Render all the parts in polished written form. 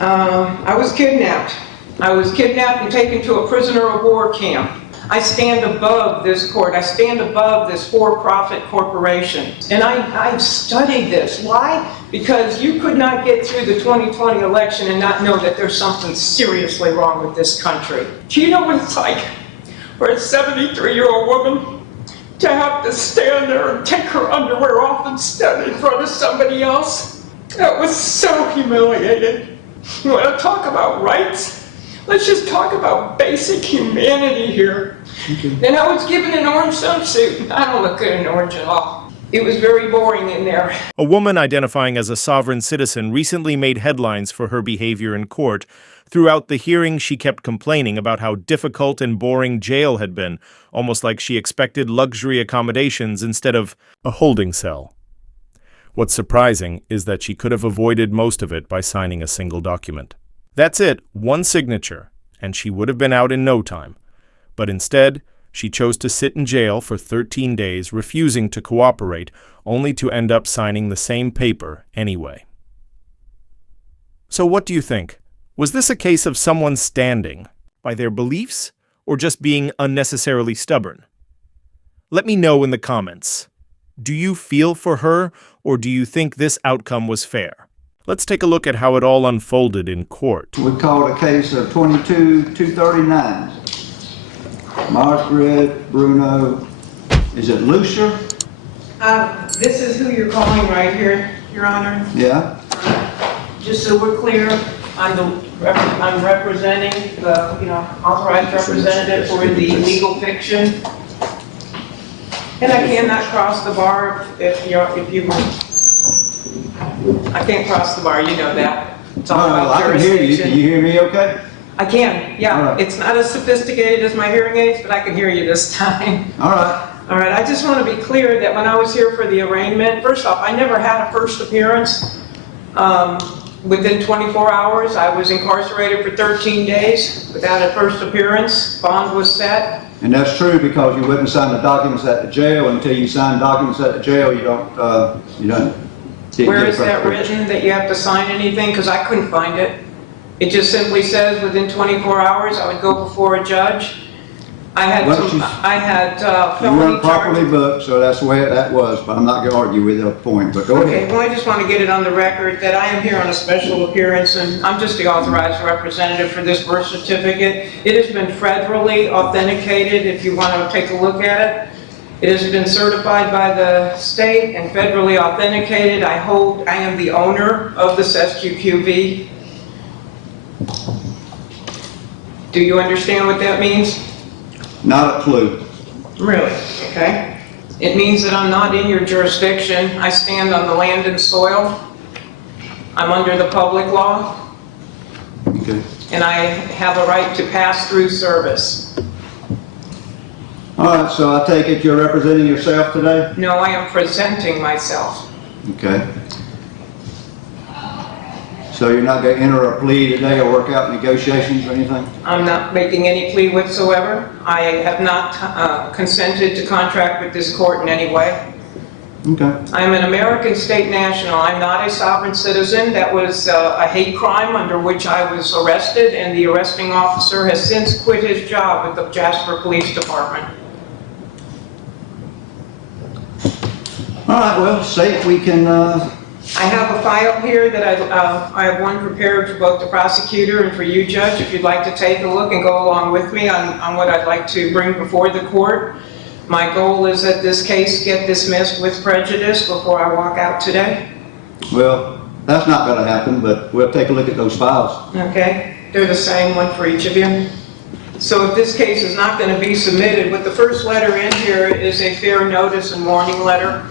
I was kidnapped. I was kidnapped and taken to a prisoner of war camp. I stand above this court. I stand above this for-profit corporation. And I've studied this. Why? Because you could not get through the 2020 election and not know that there's something seriously wrong with this country. Do you know what it's like for a 73-year-old woman to have to stand there and take her underwear off and stand in front of somebody else? That was so humiliating. You want to talk about rights? Let's just talk about basic humanity here. And I was given an orange jumpsuit. I don't look good in orange at all. It was very boring in there. A woman identifying as a sovereign citizen recently made headlines for her behavior in court. Throughout the hearing, she kept complaining about how difficult and boring jail had been, almost like she expected luxury accommodations instead of a holding cell. What's surprising is that she could have avoided most of it by signing a single document. That's it, one signature, and she would have been out in no time. But instead, she chose to sit in jail for 13 days, refusing to cooperate, only to end up signing the same paper anyway. So what do you think? Was this a case of someone standing by their beliefs, or just being unnecessarily stubborn? Let me know in the comments. Do you feel for her, or do you think this outcome was fair? Let's take a look at how it all unfolded in court. We called a case of 22-239. Margaret Bruno, is it Lucia? This is who you're calling right here, Your Honor. Yeah. Just so we're clear, I'm representing the, authorized representative for the legal fiction. And I cannot cross the bar if you I can't cross the bar, you know that. It's all about I can hear you. jurisdiction. Can you hear me okay? I can, yeah. All right. It's not as sophisticated as my hearing aids, but I can hear you this time. All right. All right, I just want to be clear that when I was here for the arraignment, first off, I never had a first appearance. Within 24 hours, I was incarcerated for 13 days without a first appearance. Bond was set. And that's true because you wouldn't sign the documents at the jail. Until you sign documents at the jail, you don't. Where is that written, that you have to sign anything? Because I couldn't find it. It just simply says within 24 hours, I would go before a judge. I had You felony weren't properly charges. booked, so that's the way that was. But I'm not going to argue with that point. But go Okay, ahead. well, I just want to get it on the record that I am here on a special appearance, and I'm just the authorized representative for this birth certificate. It has been federally authenticated, if you want to take a look at it. It has been certified by the state and federally authenticated. I am the owner of this SQQV. Do you understand what that means? Not a clue. Really? Okay. It means that I'm not in your jurisdiction. I stand on the land and soil. I'm under the public law, Okay. and I have a right to pass through service. All right. So I take it you're representing yourself today. No, I am presenting myself. Okay. So you're not going to enter a plea today or work out negotiations or anything? I'm not making any plea whatsoever. I have not consented to contract with this court in any way. Okay. I'm an American state national. I'm not a sovereign citizen. That was a hate crime under which I was arrested, and the arresting officer has since quit his job at the Jasper Police Department. All right. Well, say if we can. I have a file here that I have one prepared for both the prosecutor and for you, Judge, if you'd like to take a look and go along with me on what I'd like to bring before the court. My goal is that this case get dismissed with prejudice before I walk out today. Well, that's not going to happen, but we'll take a look at those files. Okay? They're the same, one for each of you. So if this case is not going to be submitted, with the first letter in here is a fair notice and warning letter.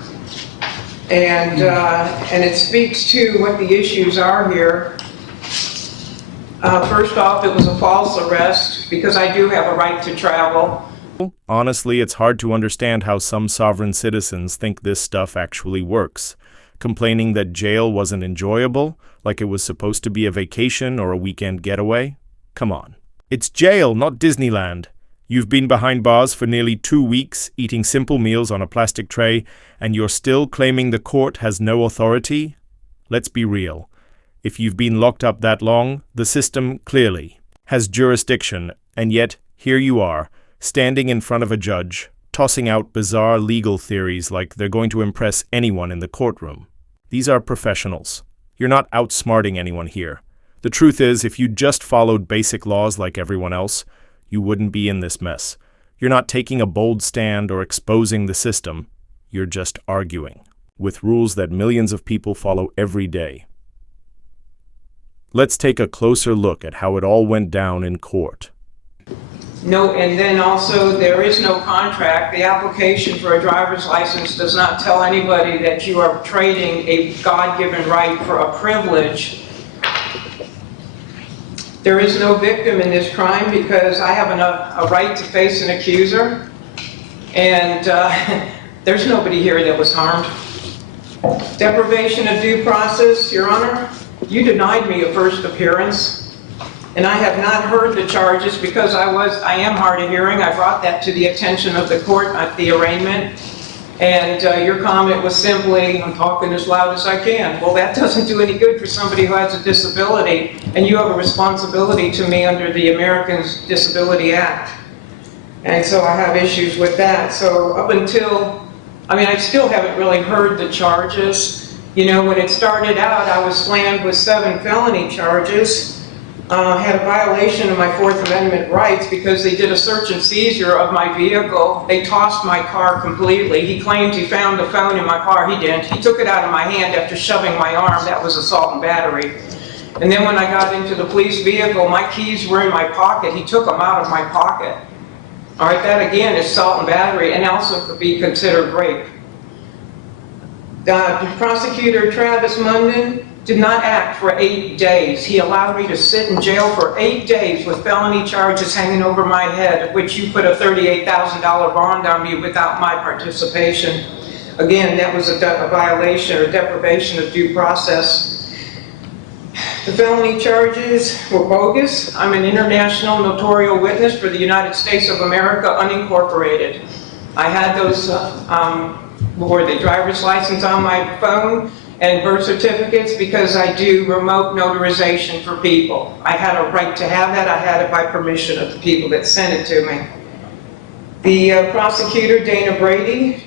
And it speaks to what the issues are here. First off, it was a false arrest because I do have a right to travel. Honestly, it's hard to understand how some sovereign citizens think this stuff actually works. Complaining that jail wasn't enjoyable, like it was supposed to be a vacation or a weekend getaway? Come on. It's jail, not Disneyland. You've been behind bars for nearly 2 weeks, eating simple meals on a plastic tray, and you're still claiming the court has no authority? Let's be real. If you've been locked up that long, the system clearly has jurisdiction, and yet here you are, standing in front of a judge, tossing out bizarre legal theories like they're going to impress anyone in the courtroom. These are professionals. You're not outsmarting anyone here. The truth is, if you just followed basic laws like everyone else, you wouldn't be in this mess. You're not taking a bold stand or exposing the system. You're just arguing, with rules that millions of people follow every day. Let's take a closer look at how it all went down in court. No, and then also there is no contract. The application for a driver's license does not tell anybody that you are trading a God-given right for a privilege. There is no victim in this crime because I have a right to face an accuser, and there's nobody here that was harmed. Deprivation of due process, Your Honor, you denied me a first appearance, and I have not heard the charges because I am hard of hearing. I brought that to the attention of the court at the arraignment, and your comment was simply, I'm talking as loud as I can. Well, that doesn't do any good for somebody who has a disability, and you have a responsibility to me under the Americans with Disabilities Act. And so I have issues with that. So up until, I still haven't really heard the charges. You know, when it started out, I was slammed with 7 felony charges. Had a violation of my Fourth Amendment rights because they did a search and seizure of my vehicle. They tossed my car completely. He claimed he found the phone in my car. He didn't. He took it out of my hand after shoving my arm. That was assault and battery. And then when I got into the police vehicle, my keys were in my pocket. He took them out of my pocket. All right, that again is assault and battery and also could be considered rape. Prosecutor Travis Munden did not act for 8 days. He allowed me to sit in jail for 8 days with felony charges hanging over my head, of which you put a $38,000 bond on me without my participation. Again, that was a violation or deprivation of due process. The felony charges were bogus. I'm an international notarial witness for the United States of America, unincorporated. I had those the driver's license on my phone and birth certificates because I do remote notarization for people. I had a right to have that. I had it by permission of the people that sent it to me. The prosecutor, Dana Brady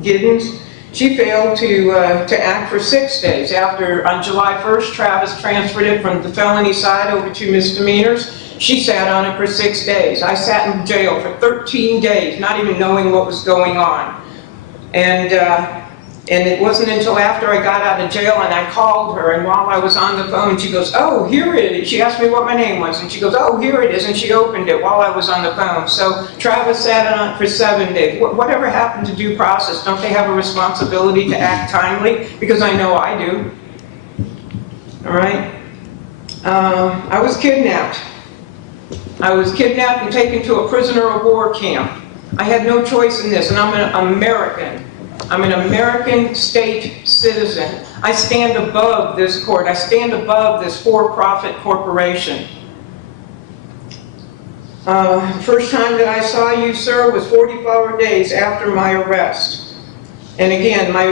Giddens, she failed to act for 6 days. On July 1st, Travis transferred it from the felony side over to misdemeanors. She sat on it for 6 days. I sat in jail for 13 days, not even knowing what was going on. And it wasn't until after I got out of jail and I called her, and while I was on the phone, she goes, "Oh, here it is." She asked me what my name was, and she goes, "Oh, here it is," and she opened it while I was on the phone. So Travis sat on it for 7 days. Whatever happened to due process? Don't they have a responsibility to act timely? Because I know I do. All right? I was kidnapped. I was kidnapped and taken to a prisoner of war camp. I had no choice in this, and I'm an American. I'm an American state citizen. I stand above this court. I stand above this for-profit corporation. First time that I saw you, sir, was 44 days after my arrest. And again, my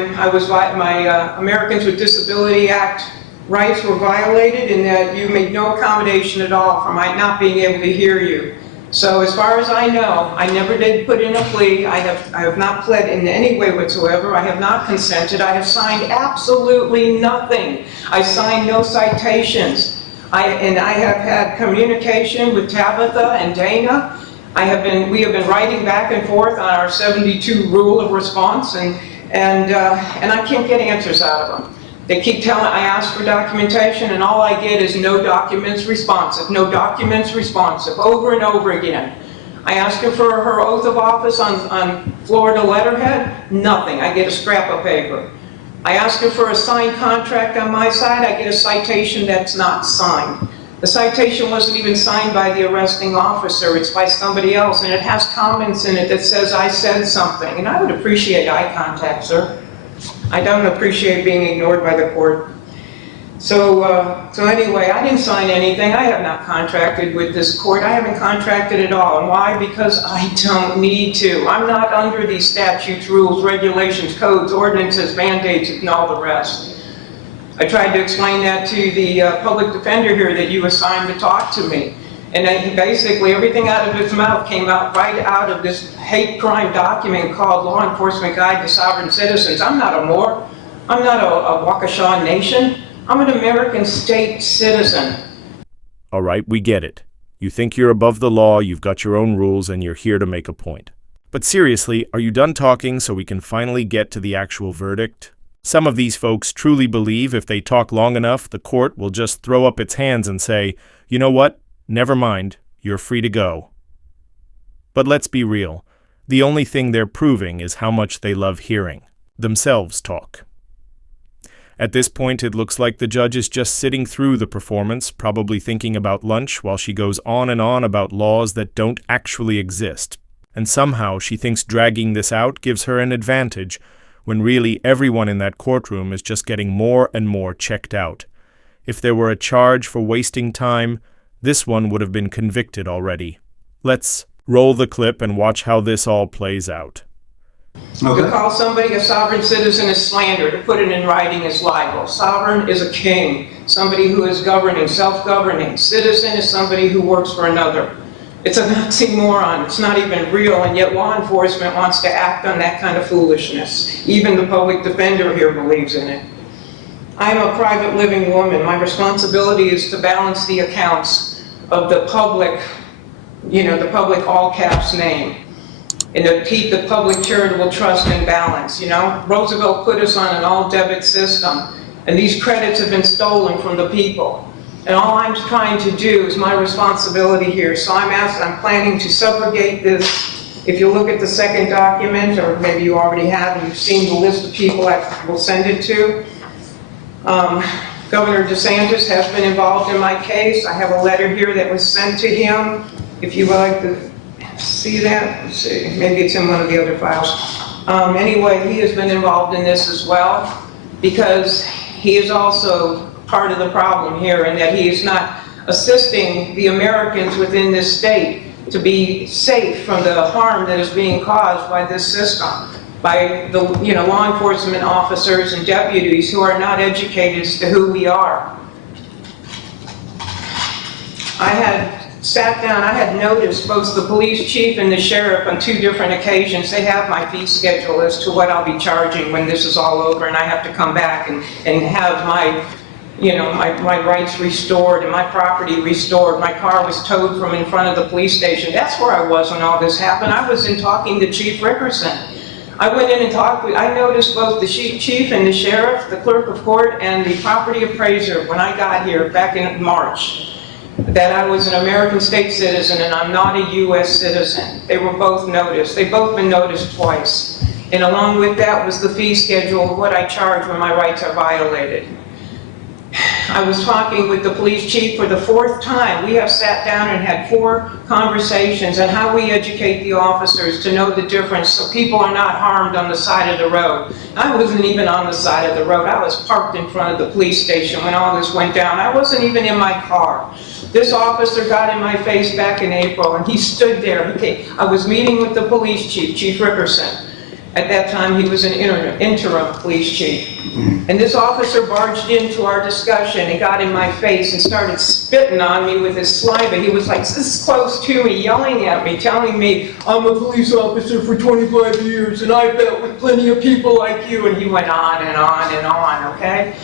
Americans with Disabilities Act rights were violated in that you made no accommodation at all for my not being able to hear you. So as far as I know, I never did put in a plea. I have not pled in any way whatsoever. I have not consented. I have signed absolutely nothing. I signed no citations. And I have had communication with Tabitha and Dana. We have been writing back and forth on our 72 rule of response, and I can't get answers out of them. They keep telling, I ask for documentation, and all I get is no documents responsive, no documents responsive, over and over again. I ask her for her oath of office on Florida letterhead, nothing. I get a scrap of paper. I ask her for a signed contract on my side, I get a citation that's not signed. The citation wasn't even signed by the arresting officer, it's by somebody else, and it has comments in it that says I said something. And I would appreciate eye contact, sir. I don't appreciate being ignored by the court. So anyway, I didn't sign anything. I have not contracted with this court. I haven't contracted at all. And why? Because I don't need to. I'm not under these statutes, rules, regulations, codes, ordinances, mandates, and all the rest. I tried to explain that to the public defender here that you assigned to talk to me. And then he basically, everything out of his mouth came out right out of this hate crime document called Law Enforcement Guide to Sovereign Citizens. I'm not a Moor. I'm not a Waukesha Nation. I'm an American state citizen. All right, we get it. You think you're above the law, you've got your own rules, and you're here to make a point. But seriously, are you done talking so we can finally get to the actual verdict? Some of these folks truly believe if they talk long enough, the court will just throw up its hands and say, you know what? Never mind, you're free to go. But let's be real. The only thing they're proving is how much they love hearing themselves talk. At this point, it looks like the judge is just sitting through the performance, probably thinking about lunch while she goes on and on about laws that don't actually exist. And somehow she thinks dragging this out gives her an advantage, when really everyone in that courtroom is just getting more and more checked out. If there were a charge for wasting time, this one would have been convicted already. Let's roll the clip and watch how this all plays out. Okay. To call somebody a sovereign citizen is slander. To put it in writing is libel. Sovereign is a king, somebody who is governing, self-governing. Citizen is somebody who works for another. It's an oxymoron. It's not even real, and yet law enforcement wants to act on that kind of foolishness. Even the public defender here believes in it. I am a private living woman. My responsibility is to balance the accounts of the public, the public all caps name, and to keep the public charitable trust in balance. Roosevelt put us on an all debit system, and these credits have been stolen from the people. And all I'm trying to do is my responsibility here. So I'm planning to subrogate this. If you look at the second document, or maybe you already have, and you've seen the list of people I will send it to. Governor DeSantis has been involved in my case. I have a letter here that was sent to him. If you would like to see that, let's see, maybe it's in one of the other files. Anyway, he has been involved in this as well, because he is also part of the problem here, in that he is not assisting the Americans within this state to be safe from the harm that is being caused by this system, by the law enforcement officers and deputies who are not educated as to who we are. I had sat down, I had noticed both the police chief and the sheriff on 2 different occasions. They have my fee schedule as to what I'll be charging when this is all over, and I have to come back and have my rights restored and my property restored. My car was towed from in front of the police station. That's where I was when all this happened. I was in talking to Chief Rickerson. I went in and I noticed both the chief and the sheriff, the clerk of court, and the property appraiser when I got here back in March, that I was an American state citizen and I'm not a U.S. citizen. They were both noticed. They've both been noticed twice. And along with that was the fee schedule of what I charge when my rights are violated. I was talking with the police chief for the 4th time. We have sat down and had 4 conversations on how we educate the officers to know the difference so people are not harmed on the side of the road. I wasn't even on the side of the road. I was parked in front of the police station when all this went down. I wasn't even in my car. This officer got in my face back in April, and he stood there. I was meeting with the police chief, Chief Rickerson. At that time, he was an interim police chief. And this officer barged into our discussion and got in my face and started spitting on me with his saliva. He was like this close to me, yelling at me, telling me, I'm a police officer for 25 years, and I've dealt with plenty of people like you. And he went on and on and on, okay?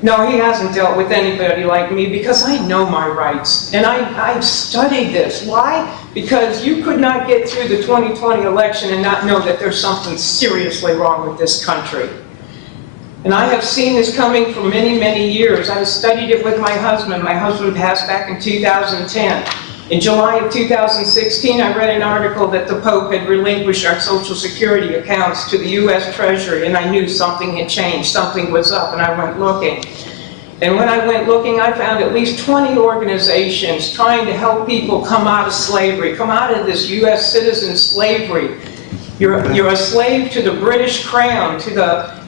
No, he hasn't dealt with anybody like me, because I know my rights. And I've studied this. Why? Because you could not get through the 2020 election and not know that there's something seriously wrong with this country. And I have seen this coming for many, many years. I studied it with my husband. My husband passed back in 2010. In July of 2016, I read an article that the Pope had relinquished our Social Security accounts to the U.S. Treasury, and I knew something had changed, something was up, and I went looking. And when I went looking, I found at least 20 organizations trying to help people come out of slavery, come out of this U.S. citizen slavery. You're a slave to the British Crown,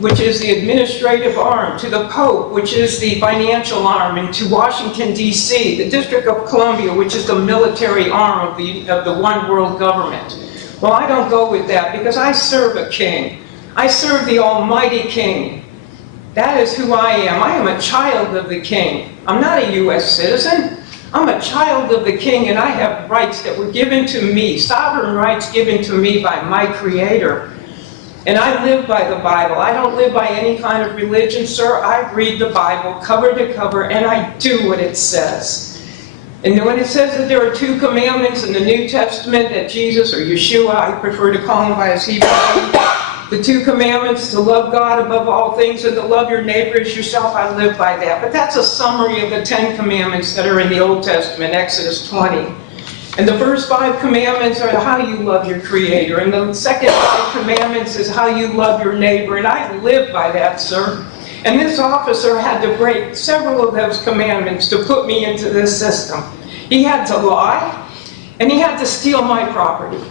which is the administrative arm, to the Pope, which is the financial arm, and to Washington, D.C., the District of Columbia, which is the military arm of the one world government. Well, I don't go with that, because I serve a king. I serve the Almighty King. That is who I am. I am a child of the King. I'm not a U.S. citizen. I'm a child of the King, and I have rights that were given to me, sovereign rights given to me by my Creator. And I live by the Bible. I don't live by any kind of religion, sir. I read the Bible cover to cover, and I do what it says. And when it says that there are 2 commandments in the New Testament that Jesus, or Yeshua, I prefer to call him by his Hebrew name, the 2 commandments, to love God above all things and to love your neighbor as yourself, I live by that. But that's a summary of the 10 commandments that are in the Old Testament, Exodus 20. And the first 5 commandments are how you love your Creator. And the second 5 commandments is how you love your neighbor. And I live by that, sir. And this officer had to break several of those commandments to put me into this system. He had to lie, and he had to steal my property.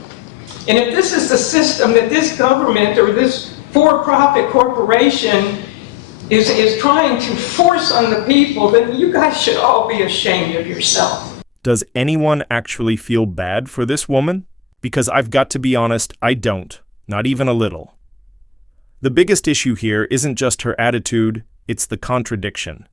And if this is the system that this government or this for-profit corporation is trying to force on the people, then you guys should all be ashamed of yourself. Does anyone actually feel bad for this woman? Because I've got to be honest, I don't. Not even a little. The biggest issue here isn't just her attitude, it's the contradiction.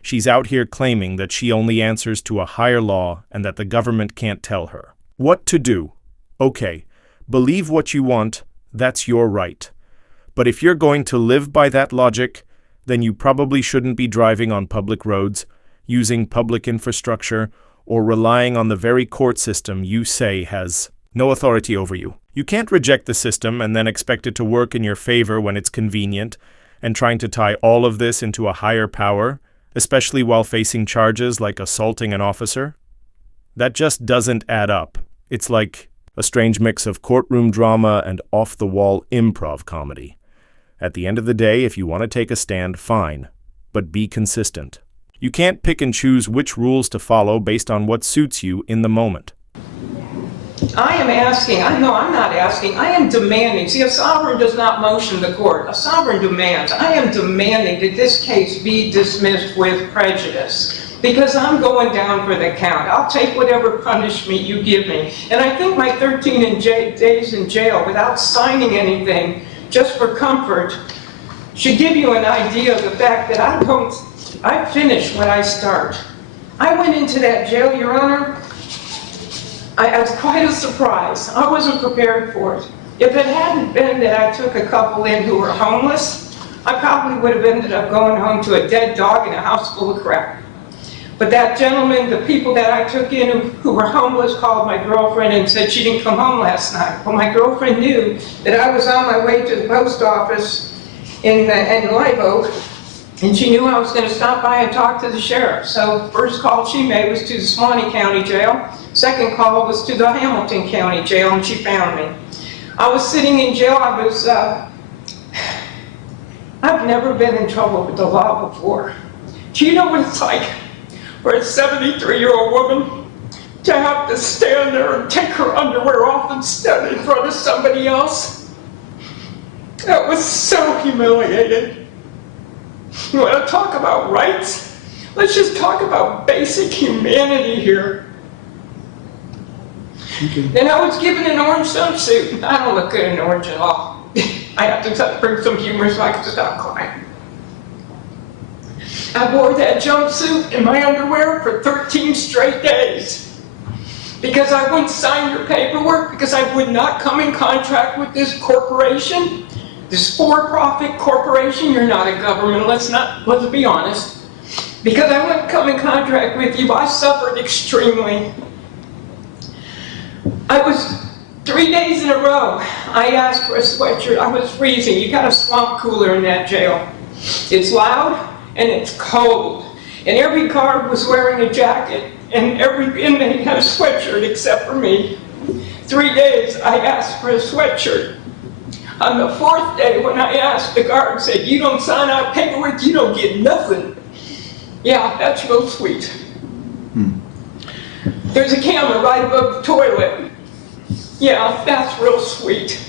She's out here claiming that she only answers to a higher law and that the government can't tell her what to do. Okay, believe what you want, that's your right. But if you're going to live by that logic, then you probably shouldn't be driving on public roads, using public infrastructure, or relying on the very court system you say has no authority over you. You can't reject the system and then expect it to work in your favor when it's convenient, and trying to tie all of this into a higher power, especially while facing charges like assaulting an officer. That just doesn't add up. It's like a strange mix of courtroom drama and off-the-wall improv comedy. At the end of the day, if you want to take a stand, fine, but be consistent. You can't pick and choose which rules to follow based on what suits you in the moment. I am asking, I'm not asking, I am demanding. See, a sovereign does not motion the court. A sovereign demands. I am demanding that this case be dismissed with prejudice because I'm going down for the count. I'll take whatever punishment you give me. And I think my 13 days in jail without signing anything, just for comfort, should give you an idea of the fact that I finish what I start. I went into that jail, Your Honor. I was quite a surprise. I wasn't prepared for it. If it hadn't been that I took a couple in who were homeless, I probably would have ended up going home to a dead dog in a house full of crap. But that gentleman, the people that I took in who were homeless, called my girlfriend and said she didn't come home last night. Well, my girlfriend knew that I was on my way to the post office in Live Oak, and she knew I was going to stop by and talk to the sheriff. So first call she made was to the Suwannee County Jail. Second call was to the Hamilton County Jail, and she found me. I was sitting in jail. I've never been in trouble with the law before. Do you know what it's like for a 73-year-old woman to have to stand there and take her underwear off and stand in front of somebody else? That was so humiliating. You want to talk about rights? Let's just talk about basic humanity here. Okay. And I was given an orange jumpsuit. I don't look good in orange at all. I have to bring some humor so I can stop crying. I wore that jumpsuit in my underwear for 13 straight days because I wouldn't sign your paperwork, because I would not come in contact with this corporation, this for-profit corporation. You're not a government, let's be honest. Because I wouldn't come in contact with you, I suffered extremely. I was 3 days in a row, I asked for a sweatshirt. I was freezing. You got a swamp cooler in that jail. It's loud and it's cold. And every guard was wearing a jacket, and every inmate had a sweatshirt except for me. 3 days I asked for a sweatshirt. On the 4th day, when I asked, the guard said, "You don't sign out paperwork, you don't get nothing." Yeah, that's real sweet. There's a camera right above the toilet. Yeah, that's real sweet.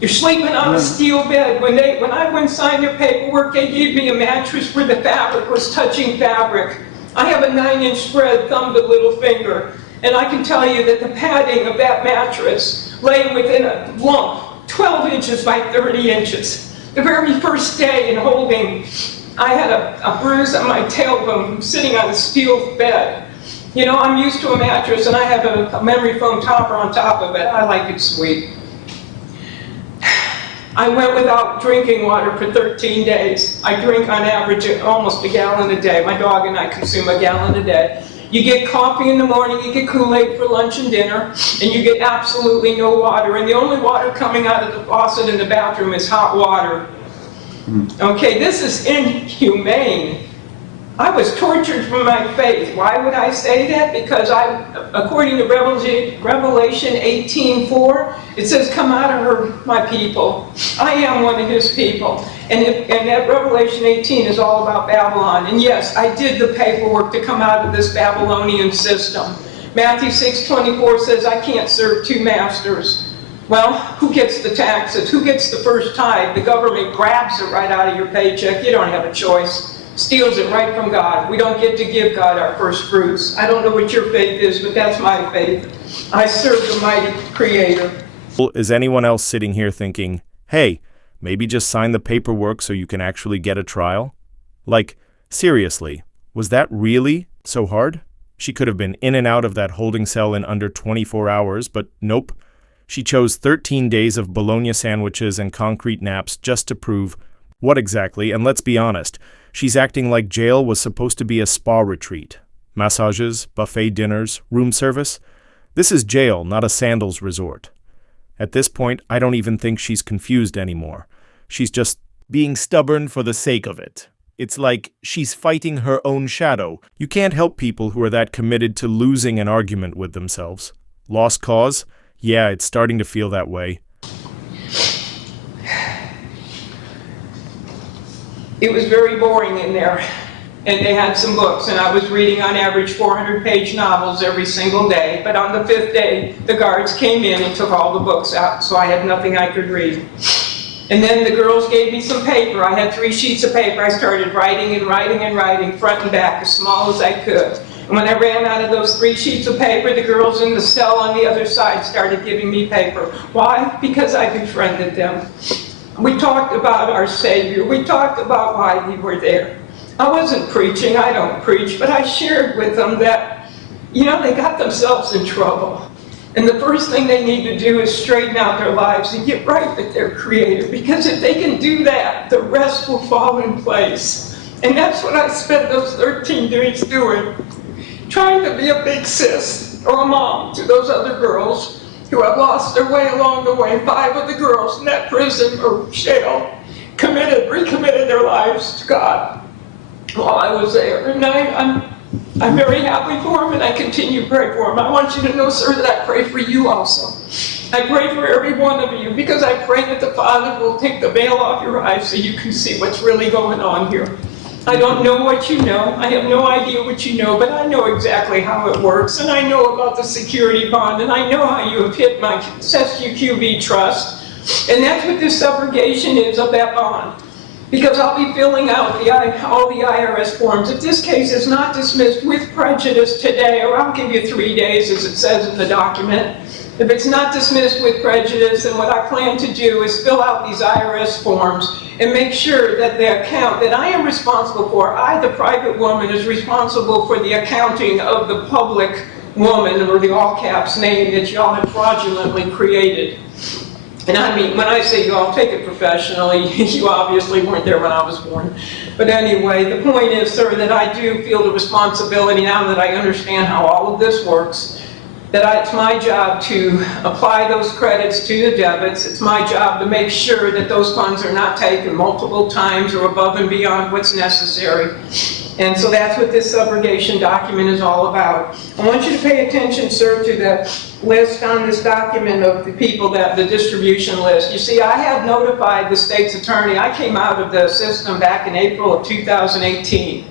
You're sleeping on a steel bed. When I went and signed their paperwork, they gave me a mattress where the fabric was touching fabric. I have a 9-inch spread, thumb to little finger, and I can tell you that the padding of that mattress lay within a lump, 12 inches by 30 inches. The very first day in holding, I had a bruise on my tailbone sitting on a steel bed. You know, I'm used to a mattress and I have a memory foam topper on top of it. I like it sweet. I went without drinking water for 13 days. I drink on average almost a gallon a day. My dog and I consume a gallon a day. You get coffee in the morning, you get Kool-Aid for lunch and dinner, and you get absolutely no water. And the only water coming out of the faucet in the bathroom is hot water. Okay, this is inhumane. I was tortured for my faith. Why would I say that? Because according to Revelation 18:4, it says, "Come out of her, my people. I am one of his people." And that Revelation 18 is all about Babylon. And yes, I did the paperwork to come out of this Babylonian system. Matthew 6:24 says, "I can't serve two masters." Well, who gets the taxes? Who gets the first tithe? The government grabs it right out of your paycheck. You don't have a choice. Steals it right from God. We don't get to give God our first fruits. I don't know what your faith is, but that's my faith. I serve the mighty Creator. Is anyone else sitting here thinking, hey, maybe just sign the paperwork so you can actually get a trial? Like, seriously, was that really so hard? She could have been in and out of that holding cell in under 24 hours, but nope. She chose 13 days of bologna sandwiches and concrete naps just to prove what exactly, and let's be honest, she's acting like jail was supposed to be a spa retreat. Massages, buffet dinners, room service. This is jail, not a sandals resort. At this point, I don't even think she's confused anymore. She's just being stubborn for the sake of it. It's like she's fighting her own shadow. You can't help people who are that committed to losing an argument with themselves. Lost cause? Yeah, it's starting to feel that way. It was very boring in there, and they had some books, and I was reading on average 400-page novels every single day, but on the 5th day, the guards came in and took all the books out, so I had nothing I could read. And then the girls gave me some paper. I had 3 sheets of paper. I started writing and writing and writing, front and back, as small as I could. And when I ran out of those 3 sheets of paper, the girls in the cell on the other side started giving me paper. Why? Because I befriended them. We talked about our Savior. We talked about why we were there. I wasn't preaching. I don't preach. But I shared with them that, you know, they got themselves in trouble. And the first thing they need to do is straighten out their lives and get right with their Creator. Because if they can do that, the rest will fall in place. And that's what I spent those 13 days doing. Trying to be a big sis or a mom to those other girls who have lost their way along the way. 5 of the girls in that prison or jail recommitted their lives to God while I was there. And I'm very happy for them, and I continue to pray for them. I want you to know, sir, that I pray for you also. I pray for every one of you, because I pray that the Father will take the veil off your eyes so you can see what's really going on here. I don't know what you know. I have no idea what you know, but I know exactly how it works, and I know about the security bond, and I know how you have hit my SUQB trust, and that's what this subrogation is of that bond. Because I'll be filling out all the IRS forms. If this case is not dismissed with prejudice today, or I'll give you 3 days as it says in the document, if it's not dismissed with prejudice, then what I plan to do is fill out these IRS forms and make sure that the account that I am responsible for, I, the private woman, is responsible for the accounting of the public woman, or the all caps name that y'all have fraudulently created. And I mean, when I say y'all, take it professionally. You obviously weren't there when I was born. But anyway, the point is, sir, that I do feel the responsibility now that I understand how all of this works, that it's my job to apply those credits to the debits. It's my job to make sure that those funds are not taken multiple times or above and beyond what's necessary. And so that's what this subrogation document is all about. I want you to pay attention, sir, to the list on this document of the people that the distribution list. You see, I have notified the state's attorney. I came out of the system back in April of 2018.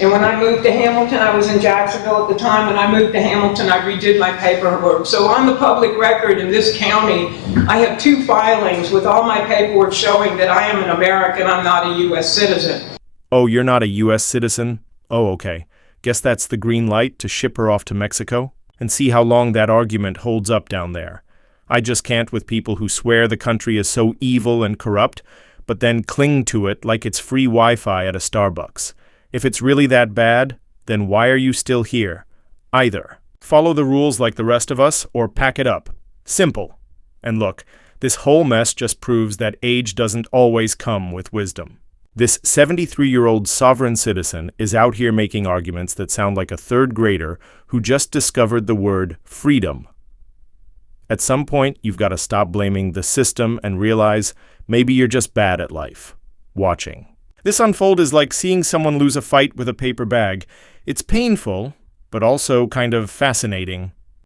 And when I moved to Hamilton, I was in Jacksonville at the time. When I moved to Hamilton, I redid my paperwork. So on the public record in this county, I have 2 filings with all my paperwork showing that I am an American, I'm not a U.S. citizen. Oh, you're not a U.S. citizen? Oh, okay. Guess that's the green light to ship her off to Mexico? And see how long that argument holds up down there. I just can't with people who swear the country is so evil and corrupt, but then cling to it like it's free Wi-Fi at a Starbucks. If it's really that bad, then why are you still here? Either follow the rules like the rest of us, or pack it up. Simple. And look, this whole mess just proves that age doesn't always come with wisdom. This 73-year-old sovereign citizen is out here making arguments that sound like a third grader who just discovered the word freedom. At some point, you've got to stop blaming the system and realize maybe you're just bad at life. Watching. This unfold is like seeing someone lose a fight with a paper bag. It's painful, but also kind of fascinating.